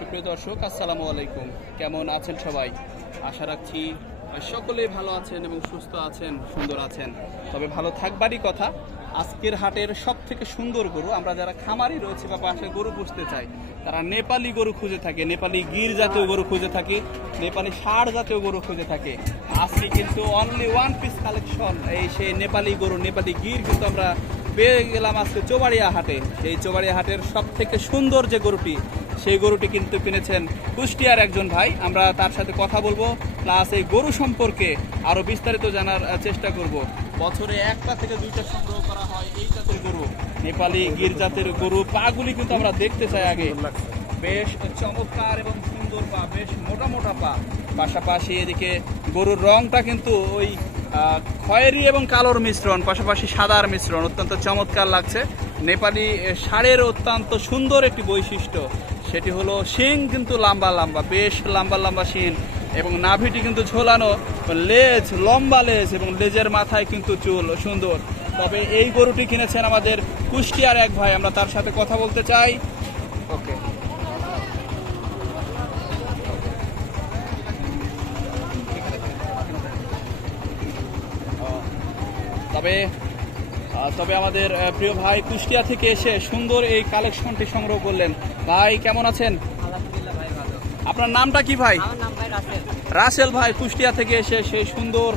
সুপ্রিয় দর্শক, আসসালামু আলাইকুম। কেমন আছেন সবাই? আশা রাখছি সকলেই ভালো আছেন এবং সুস্থ আছেন, সুন্দর আছেন। তবে ভালো থাকবারই কথা, আজকের হাটের সব থেকে সুন্দর গরু, আমরা যারা খামারি রয়েছে বা পাশে গরু পুষতে চাই, তারা নেপালি গরু খুঁজে থাকে, নেপালি গির জাতীয় গরু খুঁজে থাকে, নেপালি ষাড় জাতীয় গরু খুঁজে থাকে। আজকে কিন্তু অনলি ওয়ান পিস কালেকশন এই সেই নেপালি গরু, নেপালি গির কিন্তু আমরা পেয়ে গেলাম আজকে চৌবাড়িয়া হাটে। এই চৌবাড়িয়া হাটের সব থেকে সুন্দর যে গরুটি সেই গরুটি কিন্তু কিনেছেন কুষ্টিয়ার একজন ভাই। আমরা তার সাথে কথা বলব প্লাস এই গরু সম্পর্কে আরও বিস্তারিত জানার চেষ্টা করব। বছরে একটা থেকে দুইটা সংগ্রহ করা হয় এই জাতের গরু। নেপালি গির জাতের গরু পাগুলি কিন্তু আমরা দেখতে চাই আগে। বেশ চমৎকার এবং সুন্দর পা বেশ মোটা মোটা পা। পাশাপাশি এদিকে গরুর রংটা কিন্তু ওই খয়েরি এবং কালোর মিশ্রণ পাশাপাশি সাদার মিশ্রণ অত্যন্ত চমৎকার লাগছে। নেপালি এ, ষাঁড়ের অত্যন্ত সুন্দর একটি বৈশিষ্ট্য। সেটি হলো শিং কিন্তু লম্বা লম্বা বেশ লম্বা লম্বা শিং এবং নাভিটি কিন্তু ঝোলানো লেজ লম্বা লেজ এবং লেজের মাথায় কিন্তু চুল সুন্দর। তবে এই গরুটি কিনেছেন আমাদের কুষ্টিয়ার এক ভাই আমরা তার সাথে কথা বলতে চাই। ওকে। তবে তবে আমাদের প্রিয় ভাই কুষ্টিয়া থেকে এসে সুন্দর এই কালেকশনটি সংগ্রহ করলেন। ভাই কেমন আছেন? আপনার নামটা কি ভাই? রাসেল। ভাই কুষ্টিয়া থেকে এসে সেই সুন্দর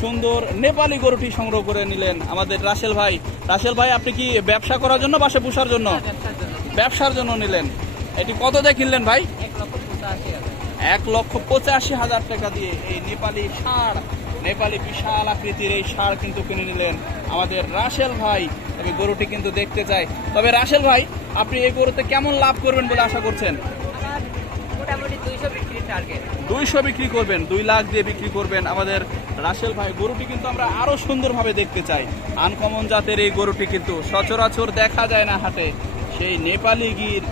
সুন্দর নেপালি গরুটি সংগ্রহ করে নিলেন আমাদের রাসেল ভাই। রাসেল ভাই আপনি কি ব্যবসা করার জন্য বাসে পুষার জন্য। ব্যবসার জন্য নিলেন। এটি কত দিয়ে কিনলেন ভাই? এক লক্ষ পঁচাশি হাজার। এক লক্ষ পঁচাশি হাজার টাকা দিয়ে এই নেপালি ষাঁড় নেপালি বিশাল আকৃতির এই সার কিন্তু কিনে নিলেন আমাদের রাসেল ভাই। তবে গরুটি কিন্তু দেখতে চাই। তবে রাসেল ভাই আপনি এই গরুতে কেমন লাভ করবেন বলে আশা করছেন? মোটামুটি দুইশো বিক্রি করবেন দুই লাখ দিয়ে বিক্রি করবেন আমাদের রাসেল ভাই। গরুটি কিন্তু আমরা আরও সুন্দরভাবে দেখতে চাই। আনকমন জাতের এই গরুটি কিন্তু সচরাচর দেখা যায় না হাটে। সেই নেপালি গির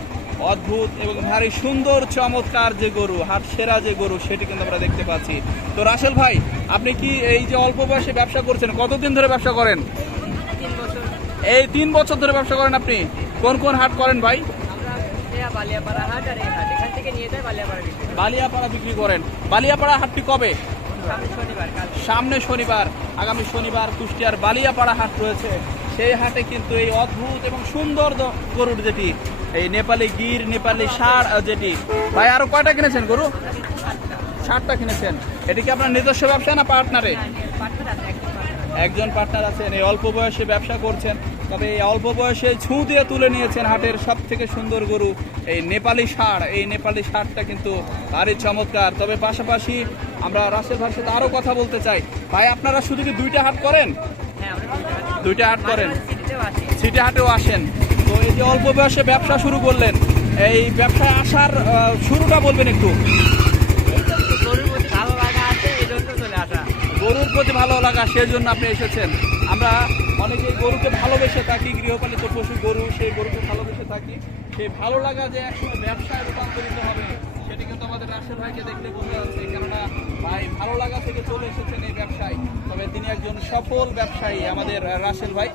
অদ্ভুত এবং ভারী সুন্দর চমৎকার যে গরু হাট সেরা যে গরু সেটি কিন্তু আমরা দেখতে পাচ্ছি। তো রাসেল ভাই আপনি কি এই যে অল্প বয়সে ব্যবসা করছেন কতদিন ধরে ব্যবসা করেন? এই তিন বছর ধরে ব্যবসা করেন আপনি? কোন কোন হাট করেন ভাই? বালিয়াপাড়া বিক্রি। করেন। বালিয়াপাড়া হাটটি কবে? সামনে শনিবার কাল। সামনে শনিবার আগামী শনিবার কুষ্টিয়ার বালিয়াপাড়া হাট রয়েছে। সেই হাটে কিন্তু এই অদ্ভুত এবং সুন্দর গরুর যেটি এই নেপালি গির নেপালি আহ, যেটি। ভাই আরও কয়টা কিনেছেন গরু? ষাটটা কিনেছেন। এটি কি আপনার নিজস্ব ব্যবসা না পার্টনারে? একজন পার্টনার আছেন এই অল্প বয়সে ব্যবসা করছেন। তবে এই অল্প বয়সে ছুঁ দিয়ে তুলে নিয়েছেন হাটের সব থেকে সুন্দর গরু এই নেপালি ষাঁড়। এই নেপালি ষাঁড়টা কিন্তু ভারী চমৎকার। তবে পাশাপাশি আমরা রাসেল ভাইয়ের সাথে আরও কথা বলতে চাই। ভাই আপনারা শুধু কি দুইটা হাট করেন? হ্যাঁ দুইটা হাট- করেন। সিটি হাটেও আসেন। এই যে অল্প বয়সে ব্যবসা শুরু করলেন এই ব্যবসায় আসার শুরুটা বলবেন একটু। গরুর প্রতি ভালো লাগা আছে এই আসা। গরুর প্রতি ভালো লাগা সেই জন্য আপনি এসেছেন। আমরা অনেকে গরুকে ভালোবেসে থাকি গৃহপালিত পশু গরু সেই গরুকে ভালোবেসে থাকি। সেই ভালো লাগা যে একসময় ব্যবসায় রূপান্তরিত হবে সেটি কিন্তু আমাদের রাশেদ ভাইকে দেখলে বোঝা যাচ্ছে কেননা ভাই ভালো লাগা থেকে চলে এসেছেন এই তিনি একজন সফল ব্যবসায়ী, আমাদের রাসেল ভাই,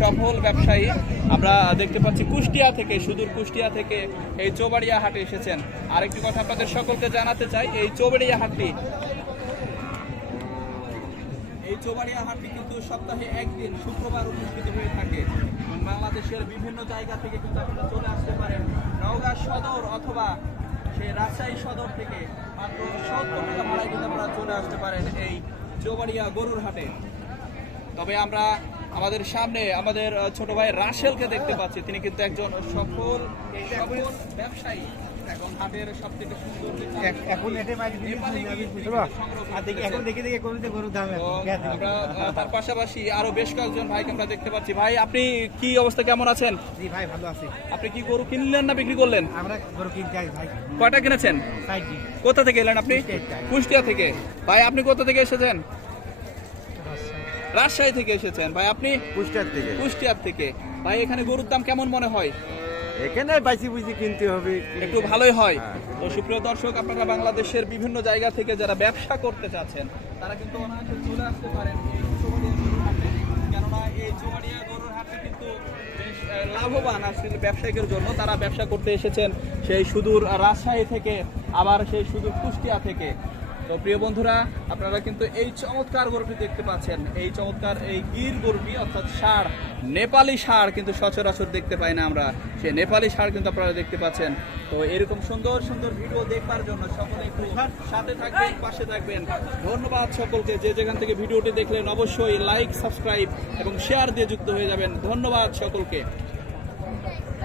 সফল ব্যবসায়ী। আমরা দেখতে পাচ্ছি কুষ্টিয়া থেকে, সুদূর কুষ্টিয়া থেকে এই চৌবাড়িয়া হাটে এসেছেন। আরেকটি কথা আপনাদের সকলকে জানাতে চাই, এই চৌবাড়িয়া হাটটি এই চৌবাড়িয়া হাটটি কিন্তু সপ্তাহে একদিন শুক্রবার অনুষ্ঠিত হয়ে থাকে। বাংলাদেশের বিভিন্ন জায়গা থেকে কিন্তু আপনারা চলে আসতে পারেন। নওগাঁ সদর অথবা সেই রাজশাহী সদর থেকে মাত্র সত্তর টাকা ভাড়ায় কিন্তু আপনারা চলে আসতে পারেন এই চৌবাড়িয়া গরুর হাটে। তবে আমরা আমাদের সামনে আমাদের ছোট ভাই রাসেলকে দেখতে পাচ্ছি। তিনি কিন্তু একজন সফল সফল ব্যবসায়ী। এখন। এখন দেখে দেখে গরুর দাম আমরা তার পাশাপাশি আরও বেশ কয়েকজন ভাইকে আমরা দেখতে পাচ্ছি। ভাই আপনি কি অবস্থা? কেমন আছেন? জি ভাই ভালো আছি। আপনি কি গরু কিনলেন না বিক্রি করলেন? আমরা গরু কিনতে ভাই। কয়টা কিনেছেন? কোথা থেকে এলেন আপনি? কুষ্টিয়া। থেকে। ভাই আপনি কোথা থেকে এসেছেন? রাজশাহী। থেকে এসেছেন। ভাই আপনি কুষ্টার থেকে। কুষ্টিয়ার থেকে। ভাই এখানে গরুর দাম কেমন মনে হয়? এখানে বাইসি বুঝি কিনতে হবে। একটু ভালোই হয়। হ্যাঁ। তো সুপ্রিয় দর্শক আপনারা বাংলাদেশের বিভিন্ন জায়গা থেকে যারা ব্যবসা করতে চাচ্ছেন তারা কিন্তু অনায়াসে চলে আসতে পারেন কেননা এই চৌবাড়িয়া গরুর হাটে কিন্তু বেশ লাভবান আসলে ব্যবসায়িকের জন্য। তারা ব্যবসা করতে এসেছেন সেই সুদূর রাজশাহী থেকে আবার সেই সুদূর কুষ্টিয়া থেকে। তো প্রিয় বন্ধুরা, আপনারা কিন্তু এই চমৎকার গরুটি দেখতে পাচ্ছেন। এই চমৎকার এই গির গরুটি, অর্থাৎ সার নেপালি সার কিন্তু সচরাচর দেখতে পাই না আমরা। সে নেপালি সার কিন্তু আপনারা দেখতে পাচ্ছেন। তো এরকম সুন্দর সুন্দর ভিডিও দেখবার জন্য সকলে সাথে থাকবেন, পাশে থাকবেন। ধন্যবাদ সকলকে। যে যেখান থেকে ভিডিওটি দেখলেন, অবশ্যই লাইক সাবস্ক্রাইব এবং শেয়ার দিয়ে যুক্ত হয়ে যাবেন। ধন্যবাদ সকলকে।